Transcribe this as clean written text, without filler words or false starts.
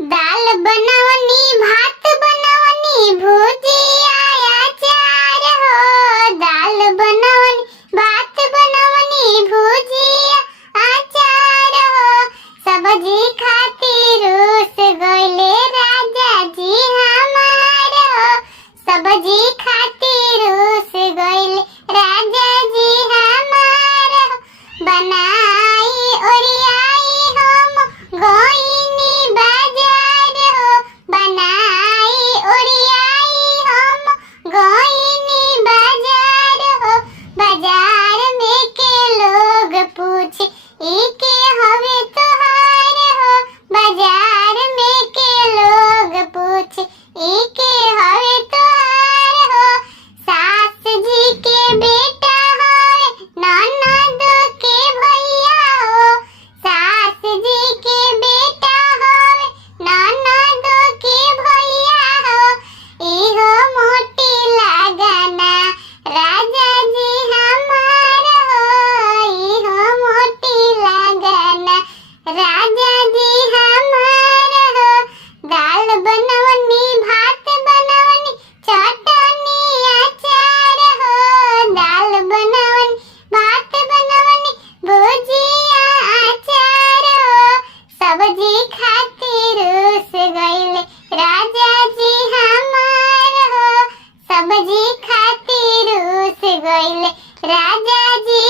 दाल बनावनी, भात बनावनी, भुजिया अचार हो। दाल बनावनी, भात बनावनी, भुजिया अचार हो। सब्जी खातिर रूस गइले राजा जी हमार हो। सब्जी खातिर रूस गइले राजा जी हमार हो। बनाई ओरियाई हम गइनी बाजार हो। बनाई ओरियाई हम गइनी बाजार हो। बाजार में के लोग पूछे ई के हवे तोहार हो। बाजार में के लोग पूछे ई के हवे तोहार हो। सास जी के बेटा हवे ननद के भैया हो। सास जी के बेटा हवे ननद के भैया हो। इहो मोटी लागना राजा जी हमार हो। इहो मोटी लागना राजा जी हमार हो। दाल बनवनी, भात बनवनी, चटनी अचार हो। दाल बनवनी, भात बनवनी, भुजिया अचार हो। सब्जी खातिर रूस गइले राजा जी हमार हो। सब्जी खातिर रूस गइले राजा जी